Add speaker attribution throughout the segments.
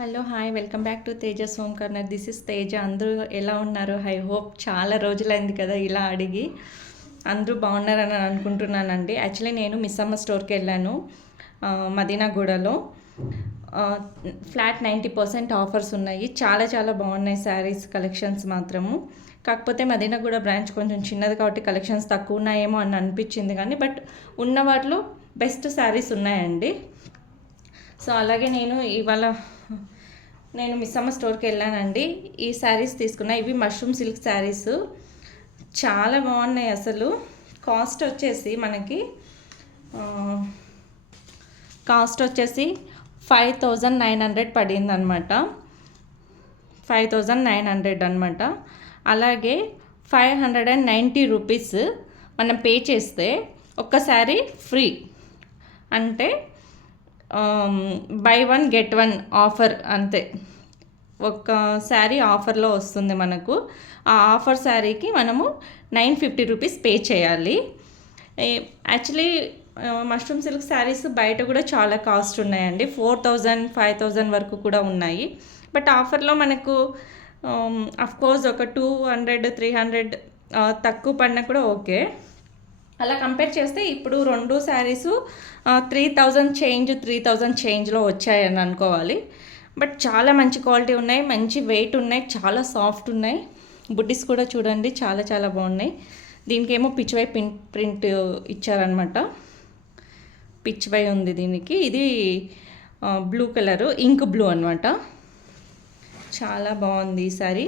Speaker 1: Hello hi. Welcome back to Tejas home corner. This is Teja. అందరూ ఎలా ఉన్నారు? I hope చాలా రోజులైంది కదా ఇలా అడిగి. అందరూ బాగున్నారని అనుకుంటున్నానండి. యాక్చువల్లీ నేను మిస్సమ్మ స్టోర్కి వెళ్ళాను మదీనాగూడలో. ఫ్లాట్ నైంటీ పర్సెంట్ ఆఫర్స్ ఉన్నాయి. చాలా చాలా బాగున్నాయి శారీస్ కలెక్షన్స్ మాత్రము. కాకపోతే మదీనాగూడ బ్రాంచ్ కొంచెం చిన్నది కాబట్టి కలెక్షన్స్ తక్కువ ఉన్నాయేమో అని అనిపించింది కానీ బట్ ఉన్న వాటిలో బెస్ట్ శారీస్ ఉన్నాయండి. సో అలాగే నేను ఇవాళ నేను మిస్సమ్మ స్టోర్కి వెళ్ళానండి. ఈ శారీస్ తీసుకున్నా. ఇవి మష్రూమ్ సిల్క్ శారీస్ చాలా బాగున్నాయి అసలు. కాస్ట్ వచ్చేసి మనకి కాస్ట్ వచ్చేసి ఫైవ్ థౌజండ్ నైన్ హండ్రెడ్ పడింది అనమాట ఫైవ్ థౌజండ్ నైన్ హండ్రెడ్ అనమాట అలాగే five hundred and ninety rupees మనం పే చేస్తే ఒక్కసారి ఫ్రీ అంటే buy one get one offer అంతే. ఒక శారీ ఆఫర్లో వస్తుంది మనకు. ఆ ఆఫర్ శారీకి మనము నైన్ ఫిఫ్టీ రూపీస్ పే చేయాలి. యాక్చువల్లీ మష్రూమ్ సిల్క్ శారీస్ బయట కూడా చాలా కాస్ట్ ఉన్నాయండి. ఫోర్ థౌజండ్ ఫైవ్ థౌజండ్ వరకు కూడా ఉన్నాయి. బట్ ఆఫర్లో మనకు um, అఫ్కోర్స్ ఒక టూ హండ్రెడ్ త్రీ హండ్రెడ్ తక్కువ పడినా కూడా ఓకే. అలా కంపేర్ చేస్తే ఇప్పుడు రెండు saris three thousand change three thousand చేంజ్లో వచ్చాయని అనుకోవాలి. బట్ చాలా మంచి క్వాలిటీ ఉన్నాయి మంచి వెయిట్ ఉన్నాయి చాలా సాఫ్ట్ ఉన్నాయి. బుడ్డీస్ కూడా చూడండి చాలా చాలా బాగున్నాయి. దీనికేమో పిచ్చివై ప్రింట్ ప్రింట్ ఇచ్చారనమాట పిచ్చివై ఉంది దీనికి. ఇది బ్లూ కలరు ఇంక్ బ్లూ అనమాట చాలా బాగుంది ఈ సారీ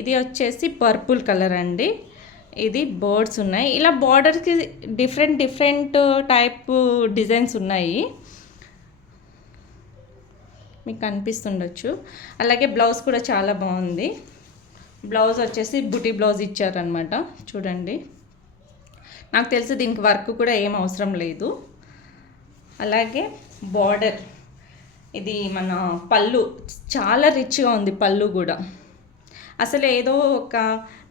Speaker 1: ఇది వచ్చేసి పర్పుల్ కలర్ అండి. ఇది బర్డ్స్ ఉన్నాయి. ఇలా బార్డర్కి డిఫరెంట్ డిఫరెంట్ టైప్ డిజైన్స్ ఉన్నాయి. మీకు కనిపిస్తుండొచ్చు. అలాగే బ్లౌజ్ కూడా చాలా బాగుంది. బ్లౌజ్ వచ్చేసి బుటీ బ్లౌజ్ ఇచ్చారనమాట చూడండి. నాకు తెలిసి దీనికి వర్క్ కూడా ఏం అవసరం లేదు. అలాగే బార్డర్. ఇది మన పళ్ళు. చాలా రిచ్గా ఉంది పళ్ళు కూడా. అసలు ఏదో ఒక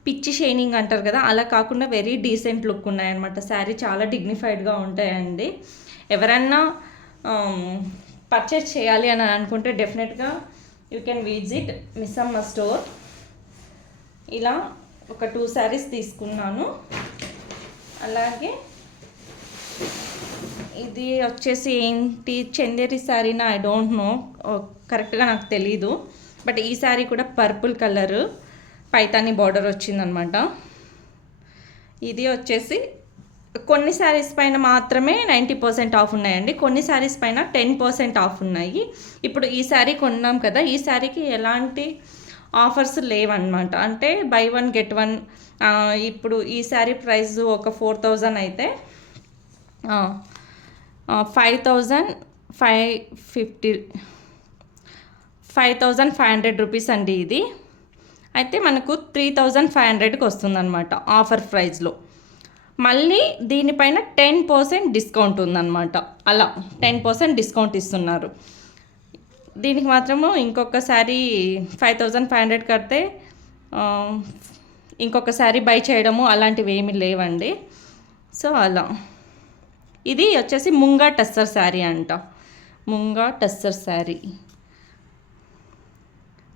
Speaker 1: పిచ్చి షైనింగ్ అంటారు కదా అలా కాకుండా వెరీ డీసెంట్ లుక్ ఉన్నాయన్నమాట. శారీ చాలా డిగ్నిఫైడ్గా ఉంటాయండి. ఎవరన్నా um, పర్చేస్ చేయాలి అని అనుకుంటే డెఫినెట్గా you can visit Missamma store ఇలా ఒక టూ శారీస్ తీసుకున్నాను. అలాగే ఇది వచ్చేసి ఏంటి చందేరి శారీనా ఐ డోంట్ నో కరెక్ట్గా నాకు తెలీదు. బట్ ఈ శారీ కూడా పర్పుల్ కలర్ పైతాని బార్డర్ వచ్చిందనమాట. ఇది వచ్చేసి కొన్ని శారీస్ పైన మాత్రమే నైంటీ పర్సెంట్ ఆఫ్ ఉన్నాయండి. కొన్ని శారీస్ పైన టెన్ పర్సెంట్ ఆఫ్ ఉన్నాయి. ఇప్పుడు ఈ శారీ కొన్నాం కదా ఈ శారీకి ఎలాంటి ఆఫర్స్ లేవన్నమాట అంటే బై వన్ గెట్ వన్ ఇప్పుడు ఈ శారీ ప్రైస్ ఒక ఫోర్ థౌజండ్ అయితే five thousand five fifty five thousand five hundred rupees అండి ఇది. అయితే మనకు త్రీ థౌజండ్ ఫైవ్ హండ్రెడ్కి వస్తుందన్నమాట ఆఫర్ ప్రైస్లో మళ్ళీ దీనిపైన టెన్ పర్సెంట్ డిస్కౌంట్ ఉందన్నమాట. అలా టెన్ పర్సెంట్ డిస్కౌంట్ ఇస్తున్నారు. దీనికి మాత్రము ఇంకొకసారి ఫైవ్ థౌజండ్ ఫైవ్ హండ్రెడ్ కడితే ఇంకొకసారి ఇంకొక శారీ బై చేయడము అలాంటివి ఏమి లేవండి. సో అలా. ఇది వచ్చేసి ముంగా టస్సర్ శారీ అంట. ముంగా టస్సర్ శారీ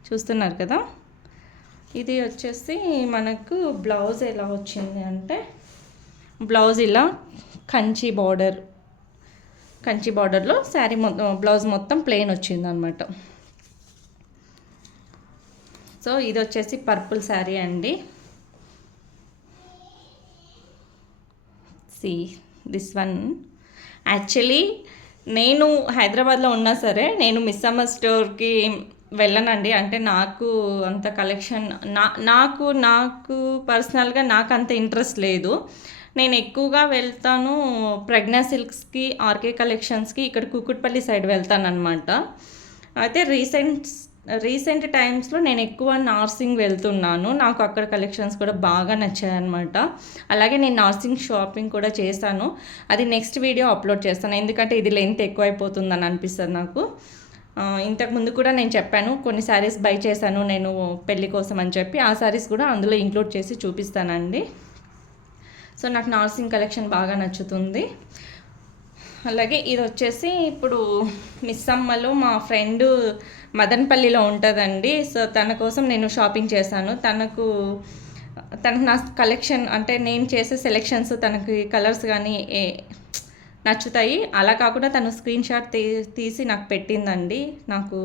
Speaker 1: చూస్తున్నారు కదా? ఇది వచ్చేసి మనకు బ్లౌజ్ ఎలా వచ్చింది అంటే బ్లౌజ్ ఇలా కంచి బార్డర్ కంచి బార్డర్లో శారీ మొత్తం బ్లౌజ్ మొత్తం ప్లెయిన్ వచ్చింది అనమాట సో ఇది వచ్చేసి పర్పుల్ శారీ అండి. See this one. యాక్చువల్లీ నేను హైదరాబాద్లో ఉన్నా సరే నేను మిస్సమ్మ స్టోర్కి వెళ్ళనండి. అంటే నాకు అంత కలెక్షన్ నా నాకు నాకు పర్సనల్గా నాకు అంత ఇంట్రెస్ట్ లేదు. నేను ఎక్కువగా వెళ్తాను ప్రజ్ఞా సిల్క్స్కి ఆర్కే కలెక్షన్స్కి ఇక్కడ కుకుట్పల్లి సైడ్ వెళ్తాను అనమాట అయితే రీసెంట్ రీసెంట్ టైమ్స్లో నేను ఎక్కువ నార్సింగ్ వెళ్తున్నాను. నాకు అక్కడ కలెక్షన్స్ కూడా బాగా నచ్చాయన్నమాట. అలాగే నేను నార్సింగ్ షాపింగ్ కూడా చేశాను. అది నెక్స్ట్ వీడియో అప్లోడ్ చేస్తాను. ఎందుకంటే ఇది లెంత్ ఎక్కువైపోతుందని అనిపిస్తుంది నాకు. ఇంతకుముందు ఇంతకు ముందు కూడా నేను చెప్పాను కొన్ని శారీస్ బై చేశాను నేను పెళ్ళి కోసం అని చెప్పి. ఆ శారీస్ కూడా అందులో ఇంక్లూడ్ చేసి చూపిస్తానండి. సో నాకు నార్సింగ్ కలెక్షన్ బాగా నచ్చుతుంది. అలాగే ఇది వచ్చేసి ఇప్పుడు మిస్ అమ్మలో మా ఫ్రెండ్ మదనపల్లిలో ఉంటుందండి. సో తన కోసం నేను షాపింగ్ చేశాను. తనకు తనకు నా కలెక్షన్ అంటే నేను చేసే సెలెక్షన్స్ తనకి కలర్స్ కానీ ఏ నచ్చుతాయి. అలా కాకుండా తను స్క్రీన్ షాట్ తీ తీసి నాకు పెట్టిందండి. నాకు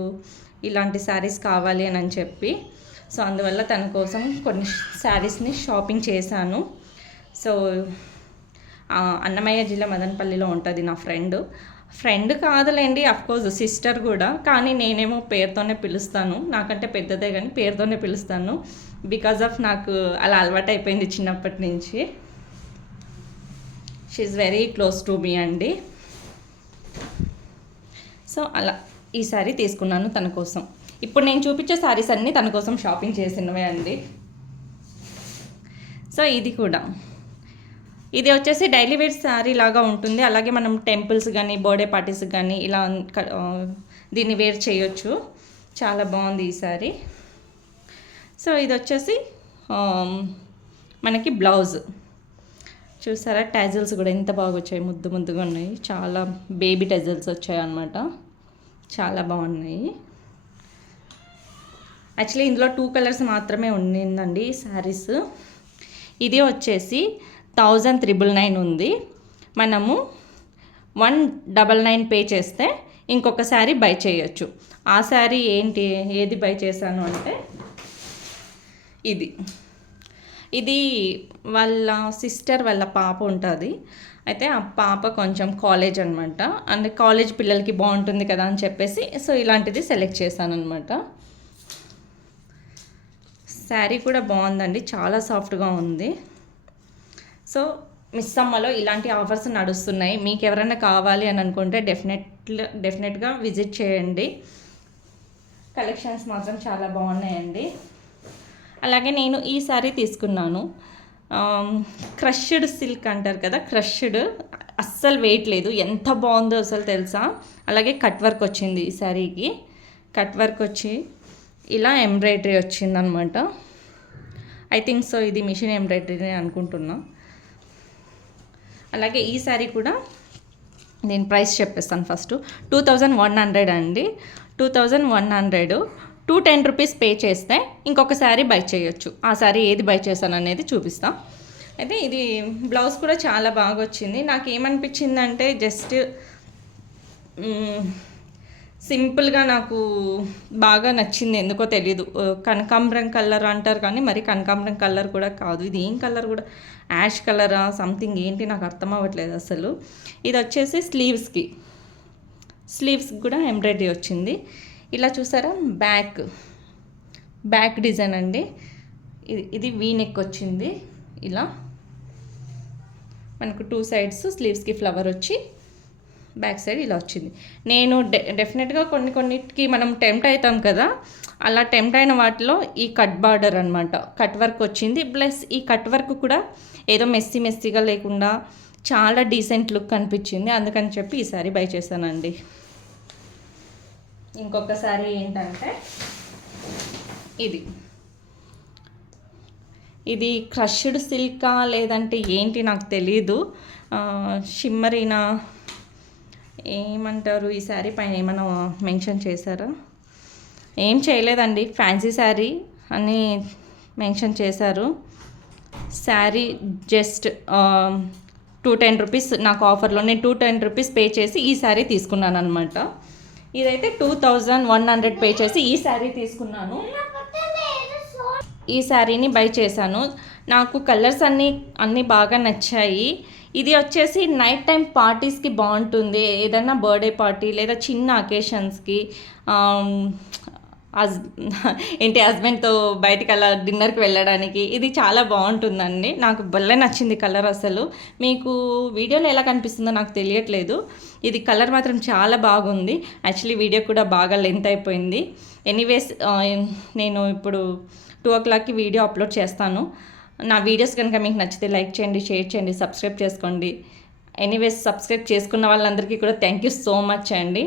Speaker 1: ఇలాంటి శారీస్ కావాలి అని అని చెప్పి. సో అందువల్ల తన కోసం కొన్ని శారీస్ని షాపింగ్ చేశాను. సో అన్నమయ్య జిల్లా మదనపల్లిలో ఉంటుంది నా ఫ్రెండ్. ఫ్రెండ్ కాదులేండి కోర్స్ సిస్టర్ కూడా. కానీ నేనేమో పేరుతోనే పిలుస్తాను. నాకంటే పెద్దదే కానీ పేరుతోనే పిలుస్తాను. బికాజ్ ఆఫ్ నాకు అలా అలవాటు అయిపోయింది చిన్నప్పటి నుంచి. She very close to me అండి. సో అలా ఈ సారీ తీసుకున్నాను తన కోసం. ఇప్పుడు నేను చూపించే శారీస్ అన్నీ తన కోసం షాపింగ్ చేసినవే అండి. సో ఇది కూడా. ఇది వచ్చేసి డైలీ వేర్ శారీ లాగా ఉంటుంది. అలాగే మనం టెంపుల్స్ కానీ బర్త్డే పార్టీస్ కానీ ఇలా దీన్ని వేర్ చేయొచ్చు. చాలా బాగుంది ఈ శారీ సో ఇది వచ్చేసి మనకి బ్లౌజ్ చూసారా? టైజల్స్ కూడా ఎంత బాగా వచ్చాయి. ముద్దు ముద్దుగా ఉన్నాయి. చాలా బేబీ టైజల్స్ వచ్చాయి అన్నమాట. చాలా బాగున్నాయి. యాక్చువల్లీ ఇందులో టూ కలర్స్ మాత్రమే ఉండిందండి శారీస్. ఇది వచ్చేసి థౌజండ్ త్రిబుల్ నైన్ ఉంది. మనము వన్ డబల్ నైన్ పే చేస్తే ఇంకొక శారీ బై చేయొచ్చు. ఆ శారీ ఏంటి? ఏది బై చేశాను అంటే ఇది. ఇది వాళ్ళ సిస్టర్ వాళ్ళ పాప ఉంటుంది. అయితే ఆ పాప కొంచెం కాలేజ్ అనమాట అంటే కాలేజ్ పిల్లలకి బాగుంటుంది కదా అని చెప్పేసి సో ఇలాంటిది సెలెక్ట్ చేశాను అనమాట శారీ కూడా బాగుందండి. చాలా సాఫ్ట్గా ఉంది. సో మిస్ అమ్మలో ఇలాంటి ఆఫర్స్ నడుస్తున్నాయి. మీకు ఎవరైనా కావాలి అని అనుకుంటే డెఫినెట్ డెఫినెట్గా విజిట్ చేయండి. కలెక్షన్స్ మాత్రం చాలా బాగున్నాయండి. అలాగే నేను ఈ శారీ తీసుకున్నాను. క్రష్డ్ సిల్క్ అంటారు కదా క్రష్డ్. అస్సలు వెయిట్ లేదు. ఎంత బాగుందో అసలు తెలుసా? అలాగే కట్ వర్క్ వచ్చింది ఈ శారీకి కట్ వర్క్ వచ్చి ఇలా ఎంబ్రాయిడరీ వచ్చిందనమాట. ఐ థింక్ సో ఇది మిషన్ ఎంబ్రాయిడరీ అనుకుంటున్నా. అలాగే ఈ శారీ కూడా నేను ప్రైస్ చెప్పేస్తాను first two thousand one hundred అండి. Two thousand one hundred two ten rupees pay చేస్తే ఇంకొక శారీ బై చేయొచ్చు. ఆ శారీ ఏది బై చేశాను అనేది చూపిస్తాం. అయితే ఇది బ్లౌజ్ కూడా చాలా బాగా వచ్చింది. నాకు ఏమనిపించిందంటే జస్ట్ సింపుల్గా నాకు బాగా నచ్చింది. ఎందుకో తెలీదు. కనకాంబరం కలర్ అంటారు కానీ మరి కనకాంబరం కలర్ కూడా కాదు. ఇది ఏం కలర్ కూడా? యాష్ కలరా? సంథింగ్ ఏంటి? నాకు అర్థం అవ్వట్లేదు అసలు. ఇది వచ్చేసి స్లీవ్స్కి. స్లీవ్స్కి కూడా ఎంబ్రాయిడరీ వచ్చింది. ఇలా చూసారా? బ్యాక్ బ్యాక్ డిజైన్ అండి. ఇది ఇది వీ నెక్ వచ్చింది. ఇలా మనకు టూ సైడ్స్ స్లీవ్స్కి ఫ్లవర్ వచ్చి బ్యాక్ సైడ్ ఇలా వచ్చింది. నేను డె డెఫినెట్గా కొన్ని కొన్నిటికి మనం టెంప్ట్ అవుతాం కదా అలా టెంప్ట్ అయిన వాటిలో ఈ కట్ బార్డర్ అనమాట కట్ వర్క్ వచ్చింది. ప్లస్ ఈ కట్ వర్క్ కూడా ఏదో మెస్సీ మెస్సీగా లేకుండా చాలా డీసెంట్ లుక్ అనిపించింది అందుకని చెప్పి ఈసారి బై చేశానండి. ఇంకొకసారి ఏంటంటే ఇది. ఇది క్రష్డ్ సిల్కా లేదంటే ఏంటి నాకు తెలీదు. షిమ్మరీనా ఏమంటారు ఈ శారీ పైన ఏమైనా మెన్షన్ చేశారా? ఏం చేయలేదండి ఫ్యాన్సీ శారీ అని మెన్షన్ చేశారు. Sari just two ten rupees నాకు ఆఫర్లో నేను టూ టెన్ రూపీస్ పే చేసి ఈ శారీ తీసుకున్నాను అనమాట ఇదైతే two thousand one hundred pay చేసి ఈ శారీ తీసుకున్నాను. ఈ శారీని బై చేశాను. నాకు కలర్స్ అన్నీ అన్నీ బాగా నచ్చాయి. ఇది వచ్చేసి నైట్ టైం పార్టీస్కి బాగుంటుంది. ఏదైనా బర్త్డే పార్టీ లేదా చిన్న అకేషన్స్కి హస్ ఏంటి హస్బెండ్తో బయటికి అలా డిన్నర్కి వెళ్ళడానికి. ఇది చాలా బాగుంటుందండి. నాకు భలే నచ్చింది కలర్ అసలు. మీకు వీడియోలో ఎలా కనిపిస్తుందో నాకు తెలియట్లేదు. ఇది కలర్ మాత్రం చాలా బాగుంది. యాక్చువల్లీ వీడియో కూడా బాగా లెంత్ అయిపోయింది. ఎనీవేస్ నేను ఇప్పుడు టూ ఓ క్లాక్కి వీడియో అప్లోడ్ చేస్తాను. నా వీడియోస్ కనుక మీకు నచ్చితే లైక్ చేయండి షేర్ చేయండి సబ్స్క్రైబ్ చేసుకోండి. ఎనీవేస్ సబ్స్క్రైబ్ చేసుకున్న వాళ్ళందరికీ కూడా థ్యాంక్ యూ సో మచ్ అండి.